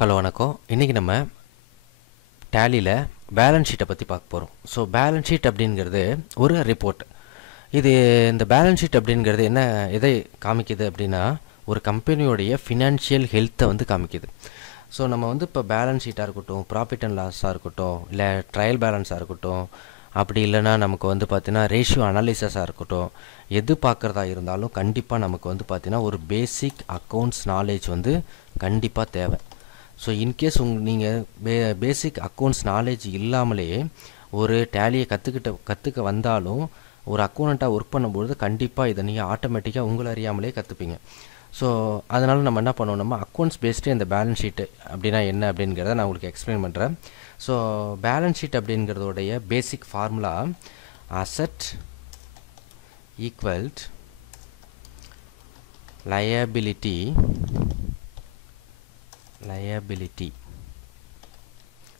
Hello வணக்கம். இன்றைக்கி நம்ம டேலியில் பேலன்ஸ் ஷீட்டை பற்றி பார்க்க போகிறோம். ஸோ பேலன்ஸ் ஷீட் அப்படிங்கிறது ஒரு ரிப்போர்ட். இந்த பேலன்ஸ் ஷீட் அப்படிங்கிறது எதை காமிக்குது அப்படின்னா ஒரு கம்பெனியோடைய ஃபினான்ஷியல் ஹெல்த்தை காமிக்குது. ஸோ நம்ம இப்போ பேலன்ஸ் ஷீட்டாக இருக்கட்டும், ப்ராஃபிட் அண்ட் லாஸாக இருக்கட்டும், இல்லை ட்ரையல் பேலன்ஸாக இருக்கட்டும், அப்படி இல்லைன்னா நமக்கு பார்த்தீங்கன்னா ரேஷியோ அனாலிசிஸாக இருக்கட்டும், எது பார்க்குறதா இருந்தாலும் கண்டிப்பாக நமக்கு பார்த்தீங்கன்னா ஒரு பேசிக் அக்கௌண்ட்ஸ் நாலேஜ் கண்டிப்பாக தேவை. ஸோ இன்கேஸ் நீங்கள் பேசிக் அக்கௌண்ட்ஸ் நாலேஜ் இல்லாமலே ஒரு டேலியை கற்றுக்க வந்தாலும் ஒரு அக்கௌண்ட்டாக ஒர்க் பண்ணும்போது கண்டிப்பாக இதை நீங்கள் ஆட்டோமேட்டிக்காக உங்களை அறியாமலே கற்றுப்பீங்க. ஸோ அதனால் நம்ம என்ன பண்ணுவோம், நம்ம அக்கௌண்ட்ஸ் பேஸ்டு இந்த பேலன்ஸ் ஷீட்டு அப்படின்னா என்ன அப்படிங்கிறத நான் உங்களுக்கு எக்ஸ்பிளைன் பண்ணுறேன். ஸோ பேலன்ஸ் ஷீட் அப்படிங்கிறதோடைய basic formula asset equalled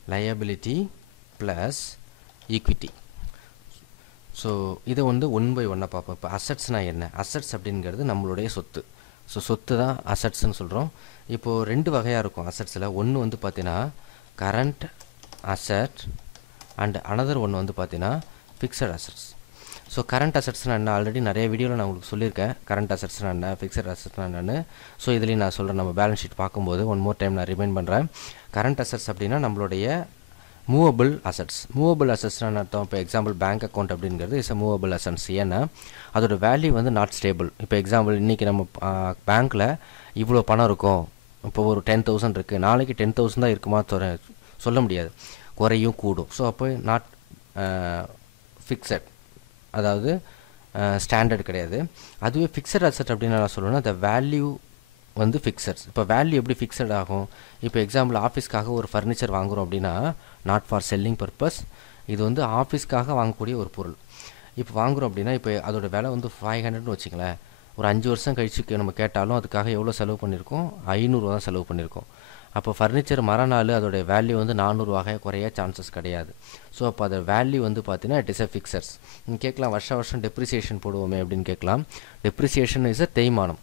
liability plus equity. So இதை ஒன் பை ஒன்னாக பார்ப்போம். இப்போ அசட்ஸ்னால் என்ன? அசட்ஸ் அப்படிங்கிறது நம்மளுடைய சொத்து. ஸோ சொத்து தான் அசட்ஸ்ன்னு சொல்கிறோம். இப்போது ரெண்டு வகையாக இருக்கும் அசட்ஸில். ஒன்று பார்த்தீங்கன்னா கரண்ட் அசட் அண்ட் அனதர் ஒன்று பார்த்தீங்கன்னா ஃபிக்ஸட் அசட்ஸ். ஸோ கரண்ட் அசட்ஸ்னால் என்ன? ஆல்ரெடி நிறைய வீடியோவில் நான் உங்களுக்கு சொல்லியிருக்கேன் கரண்ட் அசட்ஸ்னால் என்ன, ஃபிக்ஸட் அசட்ஸ்னால் என்னன்னு. ஸோ இதுலேயும் நான் சொல்கிறேன், நம்ம பேலன்ஸ் ஷீட் பார்க்கும்போது ஒன் மோர் டைம் நான் ரிமைண்ட் பண்ணுறேன். கரண்ட் அசட்ஸ் அப்படின்னா நம்மளுடைய மூவபிள் அசட்ஸ். மூவபிள் அசட்ஸ்னால் அர்த்தம், இப்போ எக்ஸாம்பிள் பேங்க் அக்கௌண்ட் அப்படிங்கிறது இஸ் அ மூவபிள் அசட்ஸ். ஏன்னா அதோட வேல்யூ நாட் ஸ்டேபிள். இப்போ எக்ஸாம்பிள் இன்றைக்கி நம்ம பேங்க்கில் இவ்வளோ பணம் இருக்கும், இப்போ ஒரு 10,000 இருக்குது, நாளைக்கு 10,000 தான் இருக்குமா சொல்ல முடியாது, குறையும் கூடும். ஸோ அப்போ நாட் ஃபிக்ஸட், அதாவது ஸ்டாண்டர்ட் கிடையாது. அதுவே ஃபிக்ஸட் அசட் அப்படின்னு நான் சொல்லணும்னா த வேல்யூ ஃபிக்ஸட்ஸ். இப்போ வேல்யூ எப்படி ஃபிக்ஸட் ஆகும்? இப்போ எக்ஸாம்பிள் ஆஃபீஸ்க்காக ஒரு ஃபர்னிச்சர் வாங்குகிறோம் அப்படின்னா நாட் ஃபார் செல்லிங் பர்பஸ், இது ஆஃபீஸ்க்காக வாங்கக்கூடிய ஒரு பொருள். இப்போ வாங்குகிறோம் அப்படின்னா இப்போ அதோட விலை 500ன்னு வச்சுங்களேன். ஒரு 5 வருஷம் கழிச்சு நம்ம கேட்டாலும் அதுக்காக எவ்வளோ செலவு பண்ணியிருக்கோம்? 500 தான் செலவு பண்ணியிருக்கோம். அப்போ ஃபர்னிச்சர் மறுநாள் அதோடைய வேல்யூ 400 குறைய சான்சஸ் கிடையாது. ஸோ அப்போ அதோட வேல்யூ பார்த்தீங்கன்னா இட் இஸ் அ ஃபிக்ஸர்ஸ். நீங்கள் கேட்கலாம் வருஷம் டெப்ரிசியேஷன் போடுவோமே அப்படின்னு கேட்கலாம். டெப்ரிசியேஷன் இஸ் அ தேய்மானம்.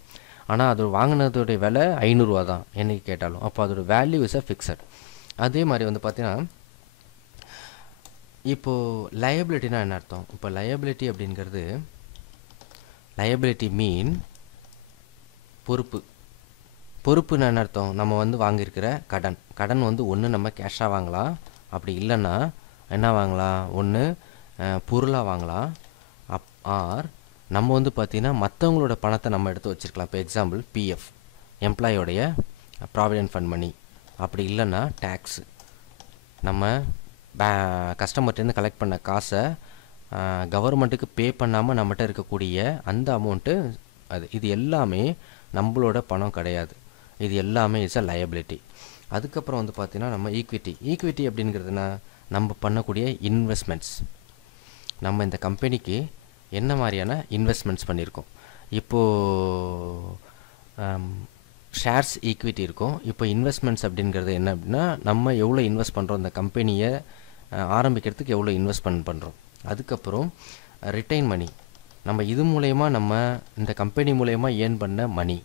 ஆனால் அது வாங்கினதோடைய விலை 500 தான் என்னைக்கு கேட்டாலும். அப்போ அதோட வேல்யூ இஸ் அ ஃபிக்ஸட். அதே மாதிரி பார்த்தீங்கன்னா இப்போது லயபிலிட்டினா என்ன அர்த்தம்? இப்போ லயபிலிட்டி அப்படிங்கிறது லயபிலிட்டி மீன் பொறுப்புன்னு என்ன அர்த்தம்? நம்ம வாங்கியிருக்கிற கடன் ஒன்று நம்ம கேஷாக வாங்கலாம், அப்படி இல்லைன்னா என்ன வாங்கலாம், ஒன்று பொருளாக வாங்கலாம், ஆர் நம்ம பார்த்திங்கன்னா மற்றவங்களோட பணத்தை நம்ம எடுத்து வச்சுருக்கலாம். இப்போ எக்ஸாம்பிள் பிஎஃப், எம்ப்ளாயோடைய ப்ராவிடென்ட் ஃபண்ட் மணி, அப்படி இல்லைன்னா டேக்ஸு, நம்ம கஸ்டமர்கிட்டேருந்து கலெக்ட் பண்ண காசை கவர்மெண்ட்டுக்கு பே பண்ணாமல் நம்மகிட்ட இருக்கக்கூடிய அந்த அமௌண்ட்டு இது எல்லாமே நம்மளோட பணம் கிடையாது. இது எல்லாமே இஸ் அ லயபிலிட்டி. அதுக்கப்புறம் பார்த்தீங்கன்னா நம்ம ஈக்விட்டி அப்படிங்கிறதுனா நம்ம பண்ணக்கூடிய இன்வெஸ்ட்மெண்ட்ஸ். நம்ம இந்த கம்பெனிக்கு என்ன மாதிரியான இன்வெஸ்ட்மெண்ட்ஸ் பண்ணியிருக்கோம்? இப்போது ஷேர்ஸ் ஈக்விட்டி இருக்கும். இப்போ இன்வெஸ்ட்மெண்ட்ஸ் அப்படிங்கிறது என்ன அப்படின்னா நம்ம எவ்வளோ இன்வெஸ்ட் பண்ணுறோம், இந்த கம்பெனியை ஆரம்பிக்கிறதுக்கு எவ்வளோ இன்வெஸ்ட்மெண்ட் பண்ணுறோம். அதுக்கப்புறம் ரிட்டைன் மணி, நம்ம இது மூலயமா நம்ம இந்த கம்பெனி மூலயமா ஏர்ன் பண்ண மணி.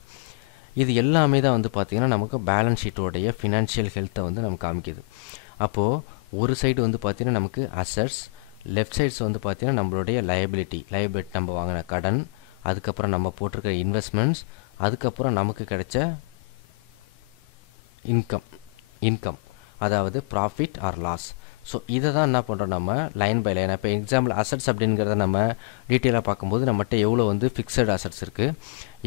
இது எல்லாமே தான் பார்த்திங்கன்னா நமக்கு பேலன்ஸ் ஷீட்டோடைய ஃபினான்ஷியல் ஹெல்த்தை நமக்கு காமிக்குது. அப்போது ஒரு சைடு பார்த்திங்கன்னா நமக்கு அசட்ஸ், லெஃப்ட் சைட்ஸ் பார்த்திங்கன்னா நம்மளுடைய லயபிலிட்டி நம்ம வாங்கின கடன், அதுக்கப்புறம் நம்ம போட்டிருக்கிற இன்வெஸ்ட்மெண்ட்ஸ், அதுக்கப்புறம் நமக்கு கிடைச்ச இன்கம் அதாவது ப்ராஃபிட் ஆர் லாஸ். ஸோ இதை தான் என்ன பண்ணுறோம் நம்ம லைன் பை லைன். இப்போ எக்ஸாம்பிள் அசட்ஸ் அப்படிங்கிறத நம்ம டீட்டெயிலாக பார்க்கும்போது நம்மகிட்ட எவ்வளோ ஃபிக்ஸட் அசட்ஸ் இருக்குது,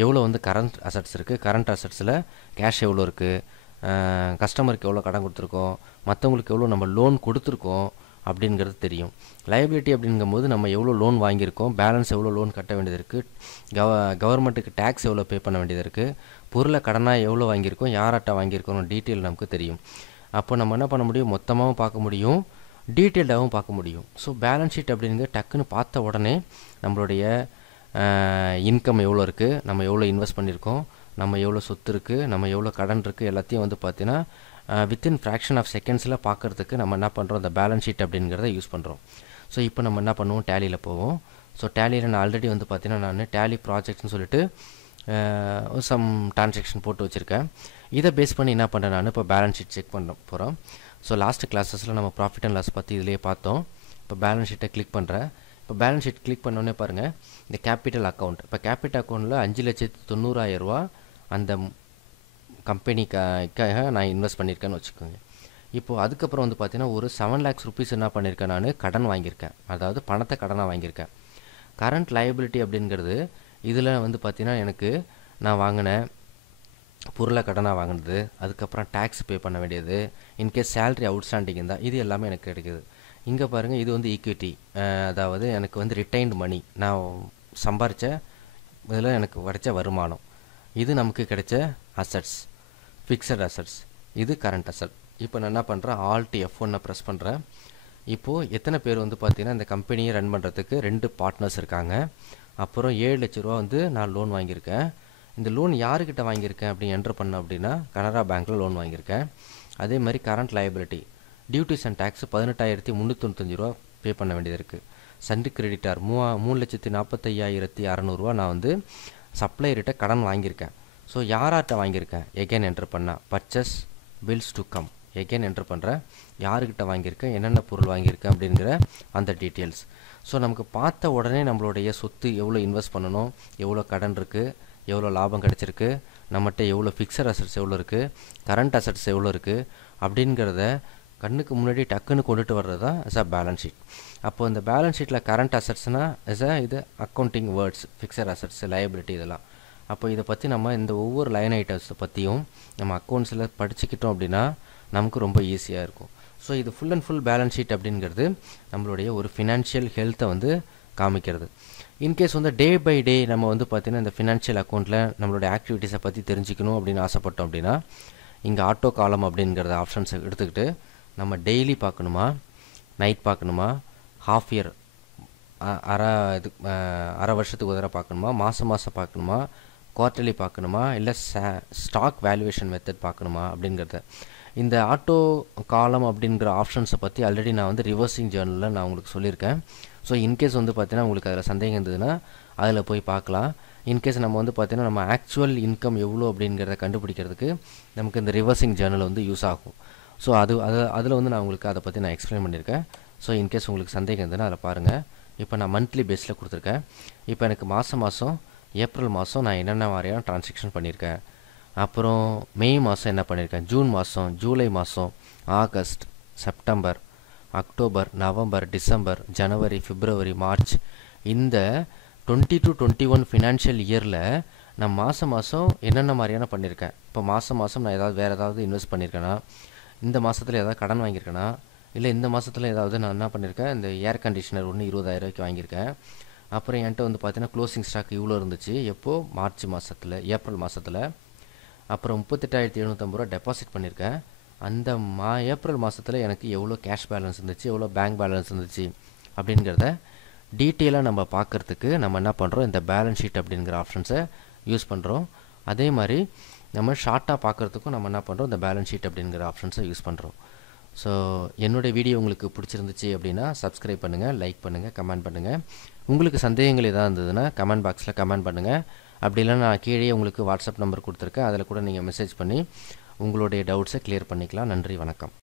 எவ்வளோ கரண்ட் அசட்ஸ் இருக்குது, கரண்ட் அசட்ஸில் கேஷ் எவ்வளோ இருக்குது, கஸ்டமருக்கு எவ்வளோ கடன் கொடுத்துருக்கோம், மற்றவங்களுக்கு எவ்வளோ நம்ம லோன் கொடுத்துருக்கோம் அப்படிங்கிறது தெரியும். லயபிலிட்டி அப்படிங்கும்போது நம்ம எவ்வளோ லோன் வாங்கியிருக்கோம், பேலன்ஸ் எவ்வளோ லோன் கட்ட வேண்டியது இருக்குது, கவர்மெண்ட்டுக்கு டேக்ஸ் எவ்வளோ பே பண்ண வேண்டியது இருக்குது, பொருளை கடனாக எவ்வளோ வாங்கியிருக்கோம், யார்கிட்ட வாங்கியிருக்கோம் டீட்டெயில் நமக்கு தெரியும். அப்போ நம்ம என்ன பண்ண முடியும், மொத்தமாகவும் பார்க்க முடியும், டீட்டெயில்டாகவும் பார்க்க முடியும். ஸோ பேலன்ஸ் ஷீட் அப்படிங்கிறது டக்குன்னு பார்த்த உடனே நம்மளுடைய இன்கம் எவ்வளோ இருக்குது, நம்ம எவ்வளோ இன்வெஸ்ட் பண்ணியிருக்கோம், நம்ம எவ்வளோ சொத்து இருக்குது, நம்ம எவ்வளோ கடன் இருக்குது, எல்லாத்தையும் பார்த்தீங்கன்னா வித்தின் ஃப்ராக்ஷன் ஆஃப் செகண்ட்ஸில் பார்க்குறதுக்கு நம்ம என்ன பண்ணுறோம், இந்த பேலன்ஸ் ஷீட் அப்படிங்கிறத யூஸ் பண்ணுறோம். ஸோ இப்போ நம்ம என்ன பண்ணுவோம், டேலியில் போவோம். ஸோ டேலியில் நான் ஆல்ரெடி பார்த்தீங்கன்னா நான் டேலி ப்ராஜெக்ட்னு சொல்லிட்டு சம் டிரான்சாக்ஷன் போட்டு வச்சுருக்கேன். இதை பேஸ் பண்ணி என்ன பண்ணுறேன் நான் இப்போ பேலன்ஸ் ஷீட் செக் பண்ண போகிறோம். ஸோ லாஸ்ட் கிளாஸஸில் நம்ம ப்ராஃபிட் அண்ட் லாஸ் பற்றி இதிலே பார்த்தோம். இப்போ பேலன்ஸ் ஷீட்டை கிளிக் பண்ணுறேன். இப்போ பேலன்ஸ் ஷீட் கிளிக் பண்ணோன்னே பாருங்கள், இந்த கேபிட்டல் அக்கௌண்ட். இப்போ கேபிட்டல் அக்கௌண்ட்டில் 5,90,000 ரூபா அந்த கம்பெனிக்காக நான் இன்வெஸ்ட் பண்ணியிருக்கேன்னு வச்சுக்கோங்க. இப்போது அதுக்கப்புறம் வந்து பார்த்தீங்கன்னா ஒரு 7 lakhs rupees என்ன பண்ணியிருக்கேன், நான் கடன் வாங்கியிருக்கேன். அதாவது பணத்தை கடனாக வாங்கியிருக்கேன். கரண்ட் லைபிலிட்டி அப்படிங்கிறது இதில் வந்து பார்த்தீங்கன்னா எனக்கு நான் வாங்கின பொருளை கடனாக வாங்கினது, அதுக்கப்புறம் டேக்ஸ் பே பண்ண வேண்டியது, இன்கேஸ் சேலரி அவுட்ஸ்டாண்டிங் இருந்தால் இது எல்லாமே எனக்கு கிடைக்குது. இங்கே பாருங்கள், இது வந்து ஈக்விட்டி, அதாவது எனக்கு வந்து ரிட்டைன்டு மணி, நான் சம்பாரித்த இதில் எனக்கு கிடைச்ச வருமானம். இது நமக்கு கிடைச்ச அசட்ஸ், ஃபிக்ஸட் அசட்ஸ். இது கரண்ட் அசட். இப்போ நான் என்ன பண்ணுறேன், ஆல்ட் F1 ப்ரெஸ் பண்ணுறேன். இப்போது எத்தனை பேர் வந்து பார்த்தீங்கன்னா இந்த கம்பெனியை ரன் பண்ணுறதுக்கு 2 பார்ட்னர்ஸ் இருக்காங்க. அப்புறம் 7 லட்ச ரூபா வந்து நான் லோன் வாங்கியிருக்கேன். இந்த லோன் யாருக்கிட்ட வாங்கியிருக்கேன் அப்படின்னு என்ட்ரு பண்ண அப்படின்னா கனரா பேங்க்கில் லோன் வாங்கியிருக்கேன். அதே மாதிரி current liability duties and tax 18,395 ரூபா பே பண்ண வேண்டியது இருக்குது. சண்டு கிரெடிட்டார் 3,45,600 ரூபா நான் வந்து சப்ளையர்கிட்ட கடன் வாங்கியிருக்கேன். ஸோ யார்கிட்ட வாங்கியிருக்கேன் எகைன் என்ட்ரு பண்ணால் purchase bills to come again entry பண்ணுறேன். யாருக்கிட்ட வாங்கியிருக்கேன், என்னென்ன பொருள் வாங்கியிருக்கேன் அப்படிங்கிற அந்த டீட்டெயில்ஸ். ஸோ நமக்கு பார்த்த உடனே நம்மளுடைய சொத்து எவ்வளோ இன்வெஸ்ட் பண்ணணும், எவ்வளோ கடன் இருக்குது, எவ்வளோ லாபம் கிடச்சிருக்கு, நம்மகிட்ட எவ்வளோ ஃபிக்ஸட் அசட்ஸ் எவ்வளோ இருக்குது, கரண்ட் அசட்ஸ் எவ்வளோ இருக்குது அப்படிங்கிறத கண்ணுக்கு முன்னாடி டக்குன்னு கொண்டுட்டு வர்றது தான் இஸ் அ பேலன்ஸ் ஷீட். அப்போது இந்த பேலன்ஸ் ஷீட்டில் கரண்ட் அசட்ஸ்னால் இஸ் அ இது accounting words, fixed assets, liability இதெல்லாம். அப்போ இதை பற்றி நம்ம இந்த ஒவ்வொரு லைன் ஐட்டம்ஸை பற்றியும் நம்ம அக்கௌண்ட்ஸில் படிச்சுக்கிட்டோம் அப்படின்னா நமக்கு ரொம்ப ஈஸியாக இருக்கும். ஸோ இது full and full balance sheet அப்படிங்கிறது நம்மளுடைய ஒரு ஃபினான்ஷியல் ஹெல்த்தை வந்து காமிக்கிறது. இன்கேஸ் வந்து டே பை டே நம்ம வந்து பார்த்திங்கன்னா இந்த ஃபினான்ஷியல் அக்கௌண்ட்டில் நம்மளுடைய ஆக்டிவிட்டீஸை பற்றி தெரிஞ்சுக்கணும் அப்படின்னு ஆசைப்பட்டோம் அப்படின்னா இங்கே ஆட்டோ காலம் அப்படிங்கிறத ஆப்ஷன்ஸை எடுத்துக்கிட்டு நம்ம டெய்லி பார்க்கணுமா, நைட் பார்க்கணுமா, ஹாஃப் இயர் அரை வருஷத்துக்கு ஒரு தடவை பார்க்கணுமா, மாதம் பார்க்கணுமா, குவார்ட்டர்லி பார்க்கணுமா, இல்லை ஸ்டாக் வேல்யூவேஷன் மெத்தட் பார்க்கணுமா அப்படிங்கிறத. இந்த ஆட்டோ காலம் அப்படிங்கிற ஆப்ஷன்ஸை பற்றி ஆல்ரெடி நான் வந்து ரிவர்சிங் ஜேர்னலில் நான் உங்களுக்கு சொல்லியிருக்கேன். ஸோ இன்கேஸ் வந்து பார்த்தீங்கன்னா உங்களுக்கு அதில் சந்தேகம் இருந்ததுன்னா அதில் போய் பார்க்கலாம். இன்கேஸ் நம்ம வந்து பார்த்தீங்கன்னா நம்ம ஆக்சுவல் இன்கம் எவ்வளோ அப்படிங்கிறத கண்டுபிடிக்கிறதுக்கு நமக்கு இந்த ரிவர்சிங் ஜேர்னல் வந்து யூஸ் ஆகும். ஸோ அதில் வந்து நான் உங்களுக்கு அதை பற்றி நான் எக்ஸ்பிளைன் பண்ணியிருக்கேன். ஸோ இன்கேஸ் உங்களுக்கு சந்தேகம் இருந்ததுன்னா அதில் பாருங்கள். இப்போ நான் மந்த்லி பேஸில் கொடுத்துருக்கேன். இப்போ எனக்கு மாதம் ஏப்ரல் மாதம் நான் என்னென்ன மாதிரியான ட்ரான்சாக்ஷன் பண்ணியிருக்கேன், அப்புறம் மே மாதம் என்ன பண்ணியிருக்கேன், ஜூன் மாதம், ஜூலை மாதம், August, September, October, November, December, ஜனவரி, பிப்ரவரி, மார்ச், இந்த 20 to 21 ஃபினான்ஷியல் இயரில் நான் மாதம் என்னென்ன மாதிரியான பண்ணியிருக்கேன். இப்போ மாதம் நான் வேறு ஏதாவது இன்வெஸ்ட் பண்ணியிருக்கேன்னா, இந்த மாதத்தில் ஏதாவது கடன் வாங்கியிருக்கேன்னா, இல்லை இந்த மாதத்தில் ஏதாவது நான் என்ன பண்ணியிருக்கேன், இந்த ஏர் கண்டிஷனர் ஒன்று 20,000 ரூபாய்க்கு வாங்கியிருக்கேன். அப்புறம் என்கிட்ட வந்து பார்த்தீங்கன்னா க்ளோசிங் ஸ்டாக் இவ்வளோ இருந்துச்சு எப்போது, மார்ச் மாதத்தில், ஏப்ரல் மாதத்தில். அப்புறம் 38,750 ரூபா டெபாசிட் பண்ணியிருக்கேன். அந்த ஏப்ரல் மாதத்தில் எனக்கு எவ்வளோ கேஷ் பேலன்ஸ் இருந்துச்சு, எவ்வளோ பேங்க் பேலன்ஸ் இருந்துச்சு அப்படிங்கிறத டீட்டெயிலாக நம்ம பார்க்குறதுக்கு நம்ம என்ன பண்ணுறோம், இந்த பேலன்ஸ் ஷீட் அப்படிங்கிற ஆப்ஷன்ஸை யூஸ் பண்ணுறோம். அதே மாதிரி நம்ம ஷார்ட்டாக பார்க்குறதுக்கும் நம்ம என்ன பண்ணுறோம், இந்த பேலன்ஸ் ஷீட் அப்படிங்கிற ஆப்ஷன்ஸை யூஸ் பண்ணுறோம். ஸோ என்னுடைய வீடியோ உங்களுக்கு பிடிச்சிருந்துச்சு அப்படின்னா சப்ஸ்கிரைப் பண்ணுங்கள், லைக் பண்ணுங்கள், கமெண்ட் பண்ணுங்கள். உங்களுக்கு சந்தேகங்கள் எதாவது இருந்ததுன்னா கமெண்ட் பாக்ஸில் கமெண்ட் பண்ணுங்கள். அப்படி இல்லைனா நான் கீழே உங்களுக்கு வாட்ஸ்அப் நம்பர் கொடுத்துருக்கேன், அதில் கூட நீங்கள் மெசேஜ் பண்ணி உங்களுடைய டவுட்ஸை கிளியர் பண்ணிக்கலாம். நன்றி, வணக்கம்.